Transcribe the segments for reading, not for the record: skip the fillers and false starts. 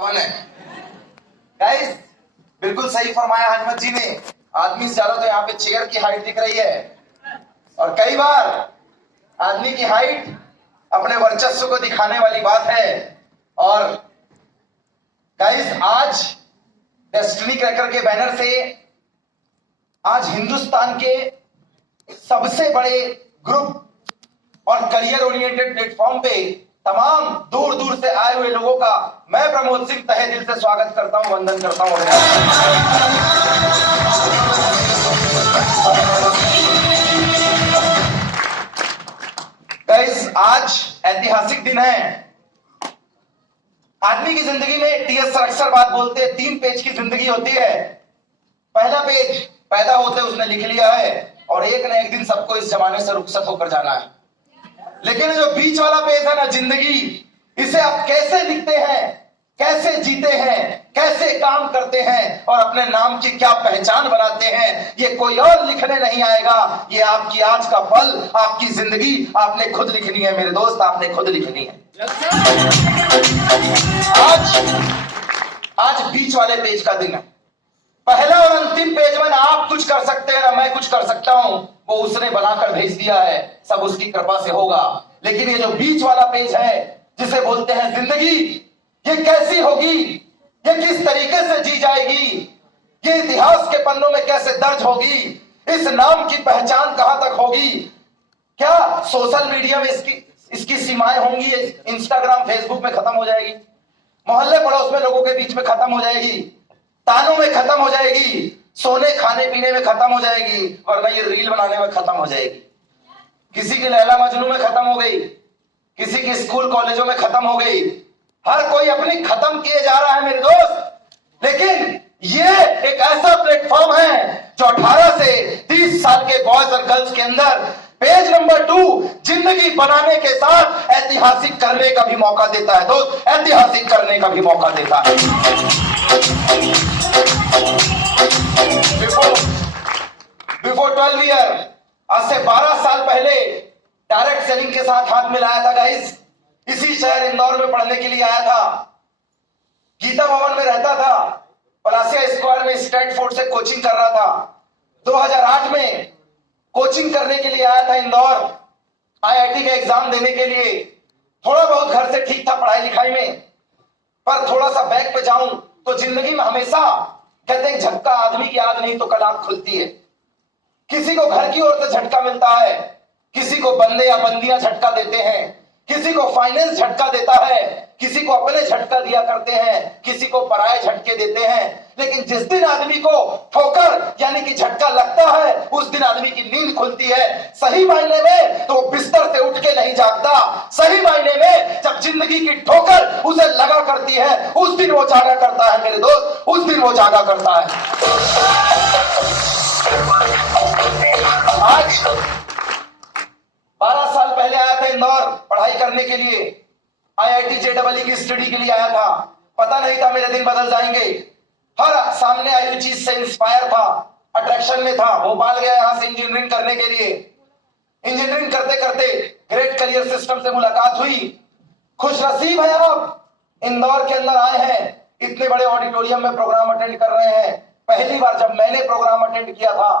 है गाइस, बिल्कुल सही फरमाया अहमद जी ने। आदमी से ज्यादा तो यहाँ पे चेयर की हाइट दिख रही है, और कई बार आदमी की हाइट अपने वर्चस्व को दिखाने वाली बात है। और गाइस, आज डेस्टिनी क्रैकर के बैनर से आज हिंदुस्तान के सबसे बड़े ग्रुप और करियर ओरिएंटेड प्लेटफॉर्म पे तमाम दूर दूर से आए हुए लोगों का मैं प्रमोद सिंह तहे दिल से स्वागत करता हूं, वंदन करता हूं। गाइस, आज ऐतिहासिक दिन है। आदमी की जिंदगी में टीएस सर अक्सर बात बोलते हैं, 3 पेज की जिंदगी होती है। पहला पेज पैदा होते उसने लिख लिया है, और एक न एक दिन सबको इस जमाने से रुखसत होकर जाना है। लेकिन जो बीच वाला पेज है ना जिंदगी, इसे आप कैसे लिखते हैं, कैसे जीते हैं, कैसे काम करते हैं और अपने नाम की क्या पहचान बनाते हैं, ये कोई और लिखने नहीं आएगा। ये आपकी आज का पल, आपकी जिंदगी आपने खुद लिखनी है मेरे दोस्त, आपने खुद लिखनी है। आज बीच वाले पेज का दिन है। पहला और अंतिम पेज में ना आप कुछ कर सकते हैं ना मैं कुछ कर सकता हूं, वो उसने बनाकर भेज दिया है, सब उसकी कृपा से होगा। लेकिन ये जो बीच वाला पेज है जिसे बोलते हैं जिंदगी, ये कैसी होगी, ये किस तरीके से जी जाएगी, ये इतिहास के पन्नों में कैसे दर्ज होगी, इस नाम की पहचान कहां तक होगी। क्या सोशल मीडिया में इसकी सीमाएं होंगी, इंस्टाग्राम फेसबुक में खत्म हो जाएगी, मोहल्ले पड़ोस में लोगों के बीच में खत्म हो जाएगी, तानों में खत्म हो जाएगी, सोने खाने पीने में खत्म हो जाएगी, वरना ये रील बनाने में खत्म हो जाएगी। किसी की लैला मजनू में खत्म हो गई, किसी की स्कूल कॉलेजों में खत्म हो गई, हर कोई अपनी खत्म किए जा रहा है मेरे दोस्त। लेकिन ये एक ऐसा प्लेटफॉर्म है जो 18 से 30 साल के बॉयज और गर्ल्स के अंदर पेज नंबर 2 जिंदगी बनाने के साथ ऐतिहासिक करने का भी मौका देता है दोस्त, ऐतिहासिक करने का भी मौका देता है। बिफोर 12 ईयर, आज से 12 साल पहले डायरेक्ट सेलिंग के साथ हाथ मिलाया था गाइस। इसी शहर इंदौर में पढ़ने के लिए आया था, गीता भवन में रहता था, पलासिया स्क्वायर में स्ट्रैटफोर्ड से कोचिंग कर रहा था। 2008 में कोचिंग करने के लिए आया था इंदौर, आईआईटी का एग्जाम देने के लिए। थोड़ा बहुत घर से ठीक था पढ़ाई लिखाई में, पर थोड़ा सा बैक पे जाऊं तो जिंदगी में हमेशा कहते हैं झटका आदमी की आग नहीं तो कल आग खुलती है। किसी को घर की ओर से झटका मिलता है, किसी को बंदे या बंदियां झटका देते हैं, किसी को फाइनेंस झटका देता है, किसी को अपने झटका दिया करते हैं, किसी को पराये झटके देते हैं। लेकिन जिस दिन आदमी को ठोकर यानी कि झटका लगता है, उस दिन आदमी की नींद खुलती है। सही मायने में तो वो बिस्तर से उठ के नहीं जागता, सही मायने में जब जिंदगी की ठोकर उसे लगा करती है, उस दिन वो जागा करता है मेरे दोस्त, उस दिन वो जागा करता है। आज 12 साल पहले आया था इंदौर पढ़ाई करने के लिए, आईआईटी जेईई की स्टडी के लिए आया था। पता नहीं था मेरे दिन बदल जाएंगे। हर सामने आई हुई चीज से इंस्पायर था, अट्रैक्शन में था। भोपाल गया यहां से इंजीनियरिंग करने के लिए। इंजीनियरिंग करते करते ग्रेट करियर सिस्टम से मुलाकात हुई। खुश नसीब है आप इंदौर के अंदर आए हैं, इतने बड़े ऑडिटोरियम में प्रोग्राम अटेंड कर रहे हैं। पहली बार जब मैंने प्रोग्राम अटेंड किया था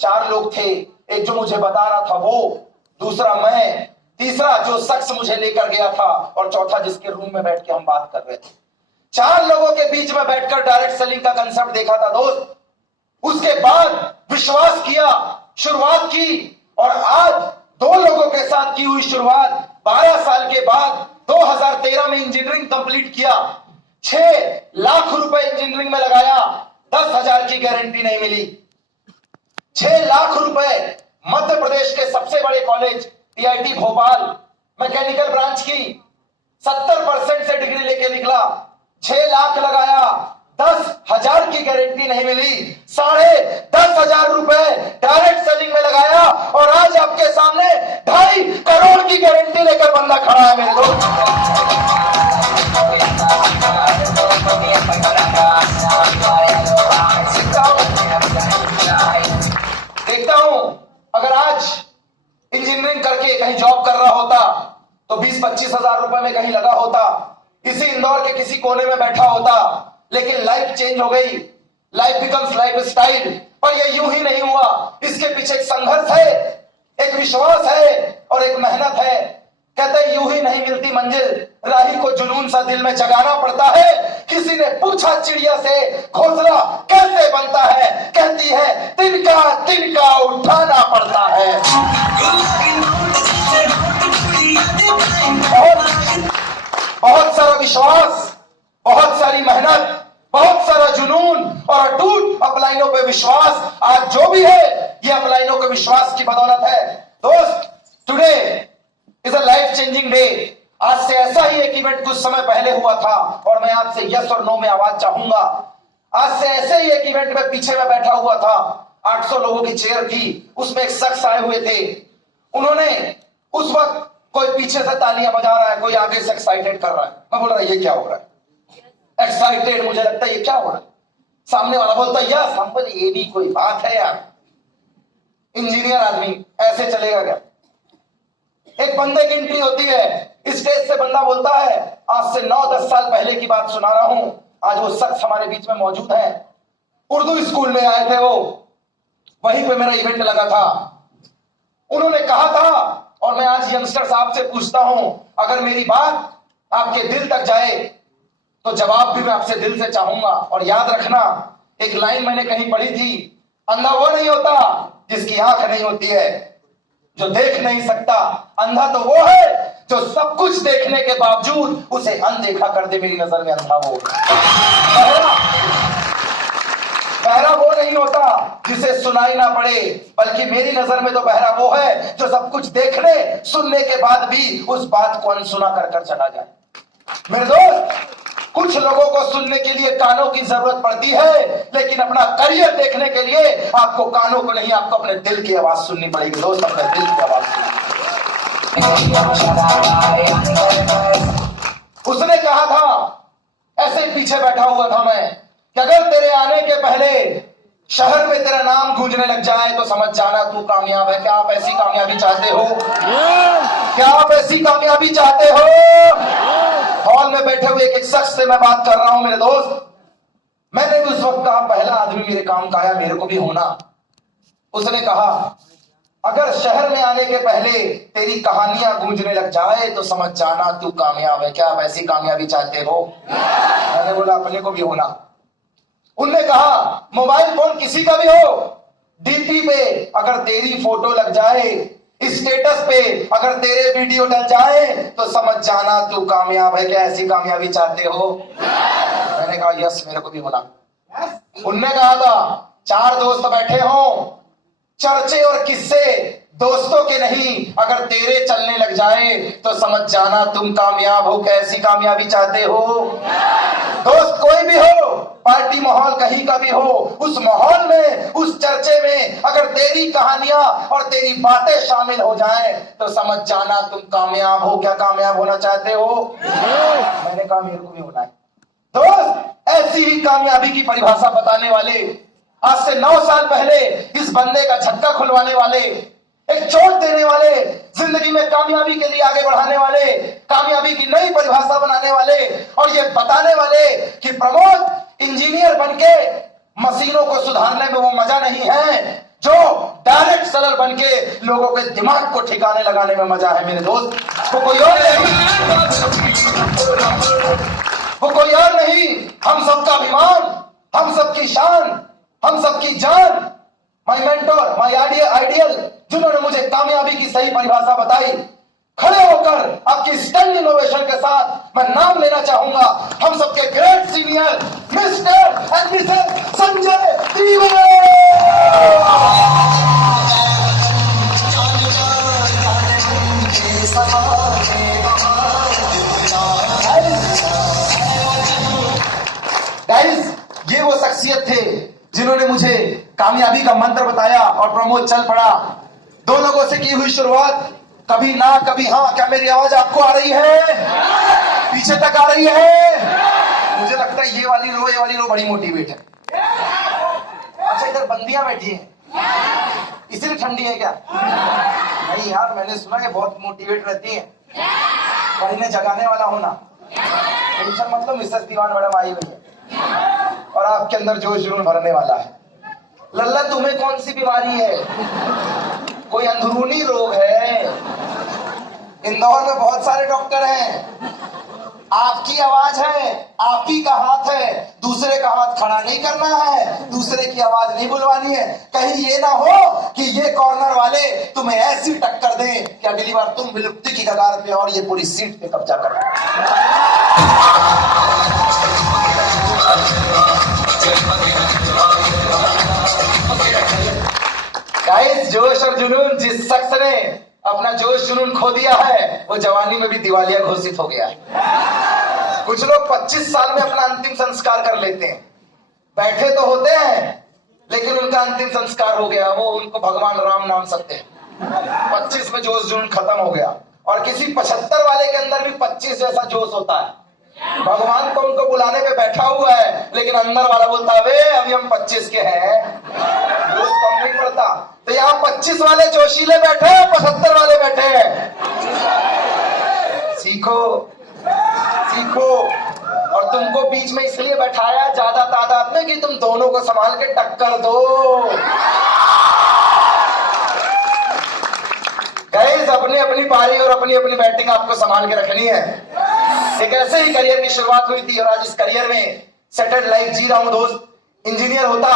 4 लोग थे, एक जो मुझे बता रहा था वो, दूसरा मैं, तीसरा जो शख्स मुझे लेकर गया था, और चौथा जिसके रूम में बैठ के हम बात कर रहे थे। 4 लोगों के बीच में बैठकर डायरेक्ट सेलिंग का कंसेप्ट देखा था दोस्त। उसके बाद विश्वास किया, शुरुआत की, और आज 2 लोगों के साथ की हुई शुरुआत 12 साल के बाद 2013 में इंजीनियरिंग कंप्लीट किया। 6 लाख रुपए इंजीनियरिंग में लगाया, 10,000 की गारंटी नहीं मिली। 6 लाख रुपए मध्य प्रदेश के सबसे बड़े college TIT Bhopal mechanical branch की 70% से डिग्री लेके निकला। 6 लाख लगाया, 10,000 की गारंटी नहीं मिली, 10,500 रुपए डायरेक्ट सेलिंग में लगाया, और आज आपके सामने 2.5 करोड़ की गारंटी लेकर बंदा खड़ा है मेरे दोस्त। देखता हूं अगर आज इंजीनियरिंग करके कहीं जॉब कर रहा होता तो 20-25 हजार रुपए में कहीं लगा होता, इसी इंदौर के किसी कोने में बैठा होता। होता, लेकिन लाइफ चेंज हो गई। Life becomes life style. पर ये यूं ही नहीं हुआ, इसके पीछे एक संघर्ष है, एक विश्वास है और एक मेहनत है। कहते हैं यूं ही नहीं मिलती मंजिल, राही को जुनून सा दिल में जगाना पड़ता है। किसी ने पूछा चिड़िया से घोंसला कैसे बनता है, कहती है तिनका तिनका उठाना पड़ता है। बहुत सारा विश्वास, बहुत सारी मेहनत, बहुत सारा जुनून और अटूट अपलाइनों पे विश्वास, आज जो भी है ये अपलाइनों के विश्वास की बदौलत है। दोस्त, today is a life changing day. आज से ऐसा ही एक इवेंट कुछ समय पहले हुआ था और मैं आपसे यस और नो में आवाज चाहूंगा। आज से ऐसे ही एक इवेंट में पीछे में बैठा हुआ था, 800 लोगों की चेयर थी, उसमें एक शख्स आए हुए थे। उन्होंने उस वक्त, कोई पीछे से तालियां बजा रहा है, कोई आगे से एक्साइटेड कर रहा है। मैं बोल रहा ये क्या हो रहा है, एक्साइटेड, मुझे लगता है ये क्या हो रहा है। सामने वाला बोलता है यस, हम बोले ये भी कोई बात है यार, इंजीनियर आदमी ऐसे चलेगा क्या। एक बंदे की एंट्री होती है, स्टेज से बंदा बोलता है, आज से 9-10 साल पहले की बात सुना रहा हूं, आज वो शख्स हमारे बीच में मौजूद है। उर्दू स्कूल में आए थे वो, वहीं पे मेरा इवेंट लगा था। उन्होंने कहा था, और मैं आज यंगस्टर साहब से पूछता हूं, अगर मेरी बात आपके दिल तक जाए तो जवाब भी मैं आपसे दिल से चाहूंगा। और याद रखना, एक लाइन मैंने कहीं पढ़ी थी, अंधा वो नहीं होता जिसकी आंख नहीं होती है, जो देख नहीं सकता। अंधा तो वो है जो सब कुछ देखने के बावजूद उसे अनदेखा कर दे। मेरी नजर में अंधा वो बहरा वो नहीं होता जिसे सुनाई ना पड़े, बल्कि मेरी नजर में तो बहरा वो है जो सब कुछ देखने सुनने के बाद भी उस बात को अनसुना कर कर चला जाए। मेरे दोस्त, कुछ लोगों को सुनने के लिए कानों की जरूरत पड़ती है, लेकिन अपना करियर देखने के लिए आपको कानों को नहीं, आपको अपने दिल की आवाज सुननी पड़ेगी। दोस्त, अपने दिल की आवाज सुननी। उसने कहा था, ऐसे ही पीछे बैठा हुआ था मैं, कि अगर तेरे आने के पहले शहर में तेरा नाम गूंजने लग जाए तो समझ जाना तू कामयाब है। क्या आप ऐसी कामयाबी चाहते हो? क्या आप ऐसी कामयाबी चाहते हो? हॉल में बैठे हुए एक शख्स से मैं बात कर रहा हूं मेरे दोस्त। मैंने भी उस वक्त कहा, पहला आदमी मेरे काम का आया, मेरे को भी होना। उसने कहा, अगर शहर में आने के पहले तेरी कहानियां गूंजने लग जाए तो समझ जाना तू कामयाब है। क्या आप ऐसी कामयाबी चाहते हो? मैंने बोला अपने को भी होना। उनने कहा, मोबाइल फोन किसी का भी हो, डीपी पे अगर तेरी फोटो लग जाए, स्टेटस पे अगर तेरे वीडियो डल जाए तो समझ जाना तू कामयाब है। क्या ऐसी कामयाबी चाहते हो? मैंने कहा यस, मेरे को भी होना। उनने कहा था, 4 दोस्त बैठे हों, चर्चे और किस्से दोस्तों के नहीं, अगर तेरे चलने लग जाए तो समझ जाना तुम कामयाब हो। कैसी कामयाबी चाहते हो? दोस्त कोई भी हो, पार्टी माहौल कहीं का भी हो, उस माहौल में, उस चर्चे में अगर तेरी कहानियां और तेरी बातें शामिल हो जाएं तो समझ जाना तुम कामयाब हो। क्या कामयाब होना चाहते हो? मैंने कहा मेरे को भी होना है। दोस्त, ऐसी ही कामयाबी की परिभाषा बताने वाले, आज से 9 साल पहले इस बंदे का झटका खुलवाने वाले, एक चोट देने वाले, जिंदगी में कामयाबी के लिए आगे बढ़ाने वाले, कामयाबी की नई परिभाषा बनाने वाले और ये बताने वाले कि प्रमोद इंजीनियर बनके मशीनों को सुधारने में वो मजा नहीं है जो डायरेक्ट सेलर बनके लोगों के दिमाग को ठिकाने लगाने में मजा है। मेरे दोस्त, वो कोई और नहीं, वो कोई और नहीं, हम सबका अभिमान, हम सबकी शान, हम सबकी जान, माय मेंटोर, माय आइडियल, जिन्होंने मुझे कामयाबी की सही परिभाषा बताई। खड़े होकर आपकी स्टैंड इनोवेशन के साथ मैं नाम लेना चाहूंगा हम सबके great senior mister and missus Sanjay Diwe. Guys, ये वो शख्सियत थे जिन्होंने मुझे कामयाबी का मंत्र बताया और प्रमोद चल पड़ा। 2 लोगों से की हुई शुरुआत, कभी ना कभी हाँ। क्या मेरी आवाज आपको आ रही है? पीछे तक आ रही है? मुझे लगता है ये वाली रो बड़ी मोटिवेट है। अच्छा, इधर बंदियां बैठी हैं, इसीलिए ठंडी है क्या? नहीं यार, मैंने सुना ये बहुत मोटिवेट रहती हैं, पर इन्हें जगाने वाला होना। टेंशन मतलब मिसेस दीवान मैडम आई हुई है। और आपके अंदर जोश जुनून भरने वाला है। लल्ला तुम्हें कौन सी बीमारी है? कोई अंदरूनी रोग है? इंदौर में बहुत सारे डॉक्टर हैं। आपकी आवाज है, आप ही का हाथ है, दूसरे का हाथ खड़ा नहीं करना है, दूसरे की आवाज नहीं बुलवानी है। कहीं ये ना हो कि ये कॉर्नर वाले तुम्हें ऐसी टक्कर दें कि अगली बार तुम विलुप्ति की कगार पे और ये पूरी सीट पे कब्जा कर। गाइस, जोश और जुनून, जिस शख्स ने अपना जोश जुनून खो दिया है वो जवानी में भी दिवालिया घोषित हो गया है। कुछ लोग 25 साल में अपना अंतिम संस्कार कर लेते हैं। बैठे तो होते हैं लेकिन उनका अंतिम संस्कार हो गया, वो उनको भगवान राम नाम सकते हैं। 25 में जोश जुनून खत्म हो गया। और किसी 75 वाले के अंदर भी 25 जैसा जोश होता है। भगवान तो उनको बुलाने पे बैठा हुआ है लेकिन अंदर वाला बोलता है अभी हम 25 के हैं, जोश कम नहीं पड़ता। तो यहाँ 25 वाले जोशीले बैठे हैं, 75 वाले बैठे हैं। सीखो सीखो। और तुमको बीच में इसलिए बैठाया ज्यादा तादाद में कि तुम दोनों को संभाल के टक्कर दो। गाइस, अपनी अपनी पारी और अपनी अपनी बैटिंग आपको संभाल के रखनी है। एक ऐसे ही करियर की शुरुआत हुई थी और आज इस करियर में सेटल्ड लाइफ जी रहा हूं दोस्त। इंजीनियर होता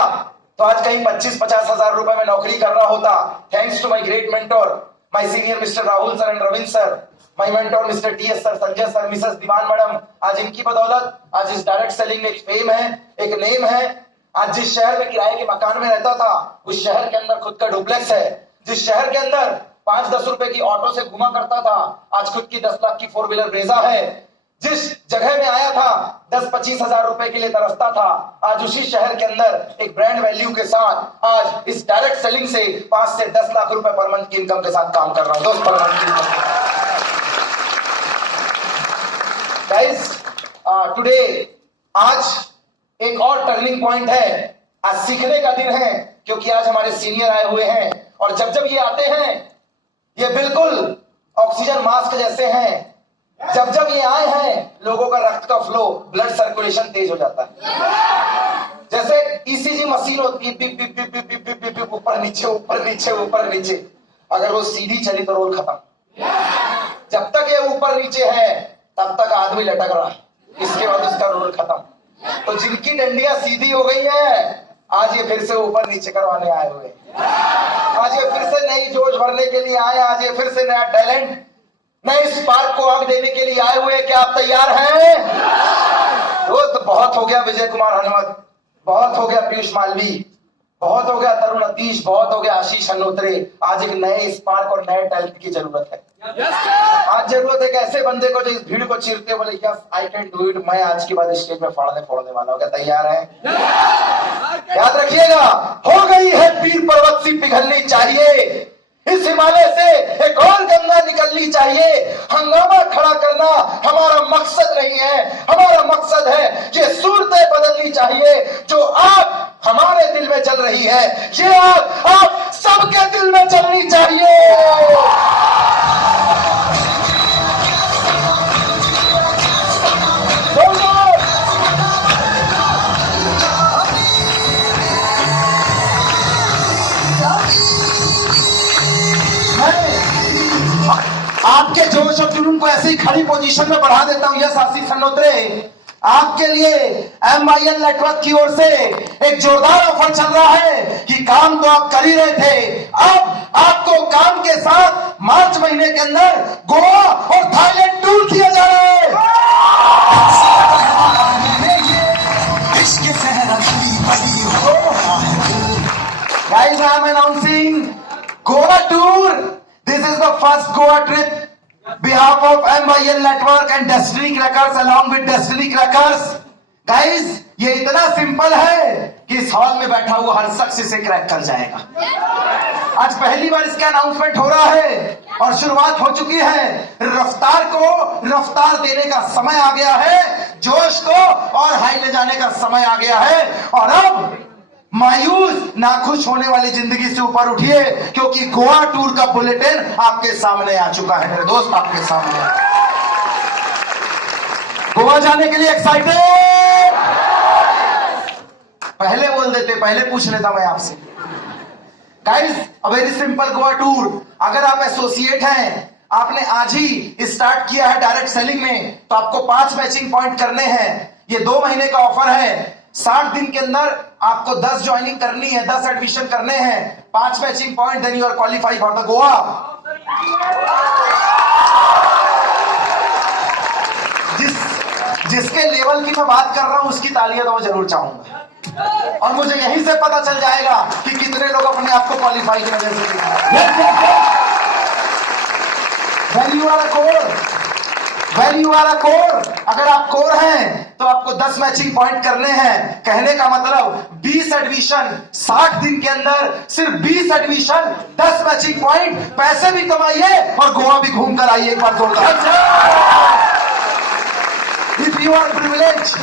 तो आज कहीं 25-50 हजार रुपए में नौकरी कर रहा होता। Thanks to my great mentor, my senior mister Rahul sir and Ravindra sir, my mentor mister TS sir, Sanjay sir, Mrs Diwan madam. आज इनकी बदौलत आज इस डायरेक्ट सेलिंग में एक फेम है, एक नेम है। आज जिस शहर में किराए के मकान में रहता था उस शहर के अंदर खुद का डुप्लेक्स है। जिस शहर के अंदर 5-10 रुपए की ऑटो से घुमा करता था आज खुद की 10 लाख की 4 व्हीलर ब्रेजा है। जिस जगह में आया था 10-25 हजार रुपए के लिए तरसता था, आज उसी शहर के अंदर एक ब्रांड वैल्यू के साथ आज इस डायरेक्ट सेलिंग से 5 से 10 लाख रुपए पर मंथ की इनकम के साथ काम कर रहा हूं दोस्त। पर मंथ की गाइस, टुडे आज एक और टर्निंग पॉइंट है। आज सीखने का दिन है क्योंकि आज हमारे सीनियर आए हुए हैं और जब जब ये आते हैं ये बिल्कुल ऑक्सीजन मास्क जैसे हैं। जब जब ये आए हैं लोगों का रक्त का फ्लो, ब्लड सर्कुलेशन तेज हो जाता है। जैसे ईसीजी मशीन होती है, पिप पिप पिप पिप पिप पिप पिप पिप, ऊपर नीचे ऊपर नीचे ऊपर नीचे। अगर वो सीधी चली तो रोल खत्म। जब तक ये ऊपर नीचे है तब तक आदमी लटक रहा है, इसके बाद उसका रोल खत्म। तो जिनकी डंडियां सीधी हो गई है आज ये फिर से ऊपर नीचे करवाने आए हुए। आज ये फिर से नई जोश भरने के लिए आए। आज ये फिर से नया टैलेंट, नए स्पार्क को आग देने के लिए आए हुए। क्या आप तैयार हैं दोस्त? बहुत हो गया विजय कुमार हनुमत, बहुत हो गया पीयूष मालवी, बहुत हो गया तरुण अतीश, बहुत हो गया आशीष अनोत्रे। आज एक नए स्पार्क और नए टैलेंट की जरूरत है। आज जरूरत है एक ऐसे बंदे को जो इस भीड़ को चीरते बोले yes I can do it, मैं आज के बाद स्टेज में फोड़ने वाला हूं। क्या तैयार है? याद रखिएगा, हो गई है पीर पर्वत सी पिघलनी चाहिए, इस हिमालय से एक और गंगा निकलनी चाहिए। हंगामा खड़ा करना हमारा मकसद नहीं है, हमारा मकसद है ये सूरतें बदलनी चाहिए। जो आग हमारे दिल में चल रही है ये आग आप सबके दिल में चलनी चाहिए। आपके जोश और जुनून को ऐसे ही खड़ी पोजीशन में बढ़ा देता हूं। यस आशीष अनोत्रे, आपके लिए MIL नेटवर्क की ओर से एक जोरदार ऑफर चल रहा है कि काम तो आप कर ही रहे थे, अब आपको काम के साथ मार्च महीने के अंदर गोवा और थाईलैंड टूर किया जा रहा है। Guys, I am announcing Goa tour. This is the first Goa trip behalf of MIL network and Destiny Crackers along with Destiny Crackers. Guys, ये इतना सिंपल है कि इस हॉल में बैठा हुआ हर शख्स इसे क्रैक कर जाएगा। आज पहली बार इसका अनाउंसमेंट हो रहा है और शुरुआत हो चुकी है। रफ्तार को रफ्तार देने का समय आ गया है, जोश को और हाई ले जाने का समय आ गया है। और अब मायूस नाखुश होने वाली जिंदगी से ऊपर उठिए क्योंकि गोवा टूर का बुलेटिन आपके सामने आ चुका है मेरे दोस्त, आपके सामने। गोवा जाने के लिए एक्साइटेड? देते, पहले पूछ लेता मैं आपसे। Guys, a very simple Goa tour. अगर आप एसोसिएट हैं, आपने आज ही स्टार्ट किया है डायरेक्ट सेलिंग में, तो आपको 5 मैचिंग पॉइंट करने हैं। ये 2 महीने का ऑफर है। 60 दिन के अंदर आपको 10 ज्वाइनिंग करनी है, 10 एडमिशन करने हैं, 5 matching point, then you are qualified for the Goa. जिसके लेवल की मैं बात कर रहा हूं उसकी तालियां तो मैं जरूर चाहूंगा, और मुझे यहीं से पता चल जाएगा कि कितने लोग अपने आप को क्वालिफाई की वजह से। वैल्यू वाला कोर, वैल्यू वाला कोर। अगर आप कोर हैं तो आपको 10 मैचिंग पॉइंट करने हैं। कहने का मतलब 20 एडमिशन 60 दिन के अंदर, सिर्फ 20 एडमिशन 10 मैचिंग पॉइंट, पैसे भी कमाइए और गोवा भी घूम कर आइए एक बार जोरदार। If you are privileged,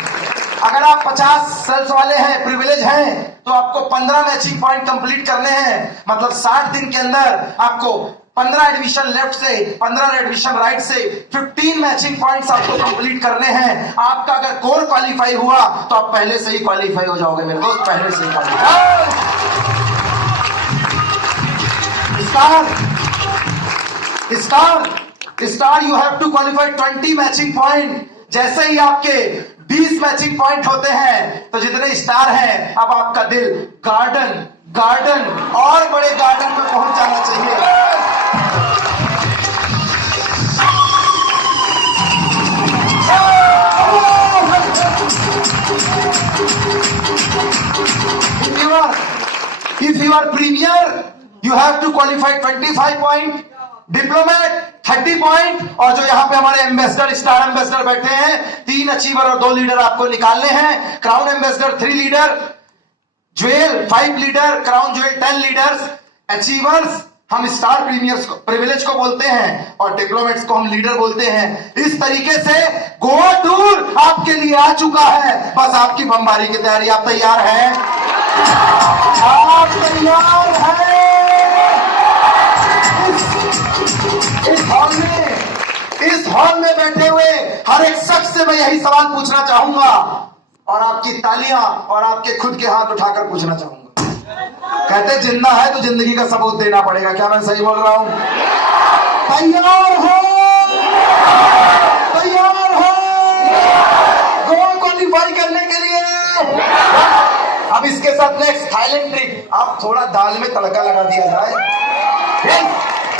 अगर आप 50 सेल्स वाले हैं, प्रिविलेज हैं, तो आपको 15 मैचिंग पॉइंट कंप्लीट करने हैं। मतलब 60 दिन के अंदर आपको 15 एडमिशन लेफ्ट से, 15 एडमिशन राइट से, 15 मैचिंग पॉइंट्स आपको कंप्लीट करने हैं। आपका अगर कोर क्वालिफाई हुआ तो आप पहले से ही क्वालिफाई हो जाओगे मेरे दोस्त, पहले से ही qualify. Star you have to qualify 20 matching point. जैसे ही आपके 20 मैचिंग पॉइंट होते हैं तो जितने स्टार हैं, अब आपका दिल गार्डन और बड़े गार्डन में पहुंच जाना चाहिए। If you are premier, you have to qualify 25 point, diplomat 30 point, और जो यहाँ पे हमारे एम्बेसडर, स्टार एम्बेसडर बैठे हैं, 3 अचीवर और 2 लीडर आपको निकालने हैं। Crown ambassador 3 leader, jewel 5 leader, crown jewel 10 leaders. Achievers हम स्टार प्रीमियर्स को, प्रिविलेज को बोलते हैं, और डिप्लोमेट्स को हम लीडर बोलते हैं। इस तरीके से गोवा टूर आपके लिए आ चुका है। बस आपकी बमबारी की तैयारी। आप तैयार हैं? आप तैयार हैं? इस हॉल में बैठे हुए हर एक शख्स से मैं यही सवाल पूछना चाहूंगा, और आपकी तालियां और आपके खुद के हाथ उठाकर पूछना चाहूंगा। कहते जिंदा है तो जिंदगी का सबूत देना पड़ेगा। क्या मैं सही बोल रहा हूं? तैयार हो? तैयार हो गोवा क्वालिफाई करने के लिए? अब इसके साथ नेक्स्ट थाईलैंड ट्रिप। आप थोड़ा दाल में तड़का लगा दिया जाए।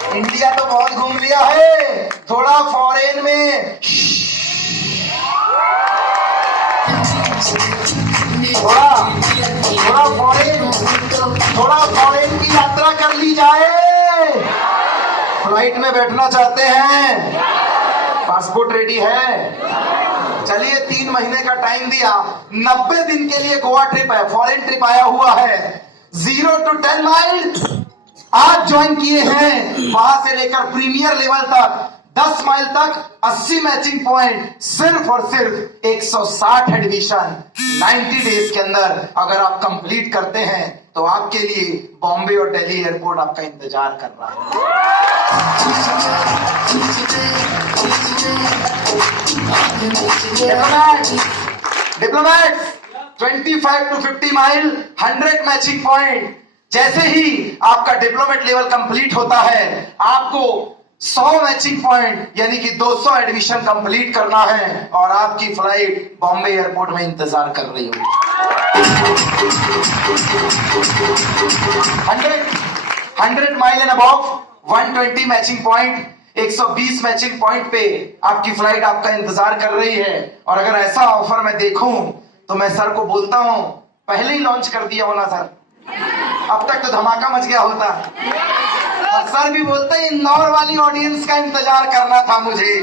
इंडिया तो बहुत घूम लिया है, थोड़ा फॉरेन में, थोड़ा फॉरेन की यात्रा कर ली जाए। फ्लाइट में बैठना चाहते हैं? पासपोर्ट रेडी है? चलिए 3 महीने का टाइम दिया, 90 दिन के लिए गोवा ट्रिप है, फॉरेन ट्रिप आया हुआ है। 0 to 10 माइल आज ज्वाइन किए हैं। वहां से लेकर प्रीमियर लेवल तक 10 माइल तक 80 मैचिंग पॉइंट, सिर्फ और सिर्फ 160 एडमिशन 90 डेज के अंदर अगर आप कंप्लीट करते हैं तो आपके लिए बॉम्बे और दिल्ली एयरपोर्ट आपका इंतजार कर रहा है। Diplomat 25 to 50 mile 100 matching point. जैसे ही आपका डिप्लोमेट लेवल कंप्लीट होता है, आपको 100 मैचिंग पॉइंट यानी कि 200 एडमिशन कंप्लीट करना है, और आपकी फ्लाइट बॉम्बे एयरपोर्ट में इंतजार कर रही होगी। 100 mile and above 120 matching point, 120 matching point पे आपकी फ्लाइट आपका इंतजार कर रही है। और अगर ऐसा ऑफर मैं देखूं तो मैं सर को बोलता हूं पहले ही लॉन्च कर दिया होना सर, अब तक तो धमाका मच गया होता। और सर भी बोलते हैं इंदौर वाली ऑडियंस का इंतजार करना था मुझे।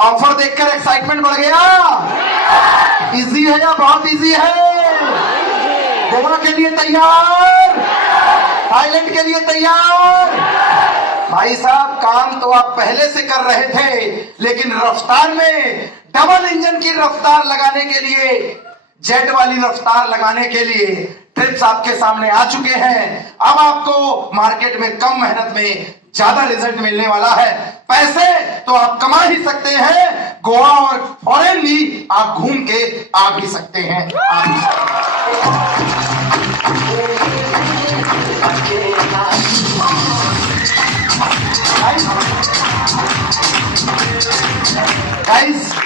ऑफर देखकर एक्साइटमेंट बढ़ गया। इजी है या बहुत इजी है? गोवा के लिए तैयार? थाईलैंड के लिए तैयार? भाई साहब काम तो आप पहले से कर रहे थे, लेकिन रफ्तार में डबल इंजन की रफ्तार लगाने के लिए, जेट वाली रफ्तार लगाने के लिए ट्रिप्स आपके सामने आ चुके हैं। अब आपको मार्केट में कम मेहनत में ज्यादा रिजल्ट मिलने वाला है। पैसे तो आप कमा ही सकते हैं, गोवा और फॉरेन भी आप घूम के आ भी सकते हैं। गाइस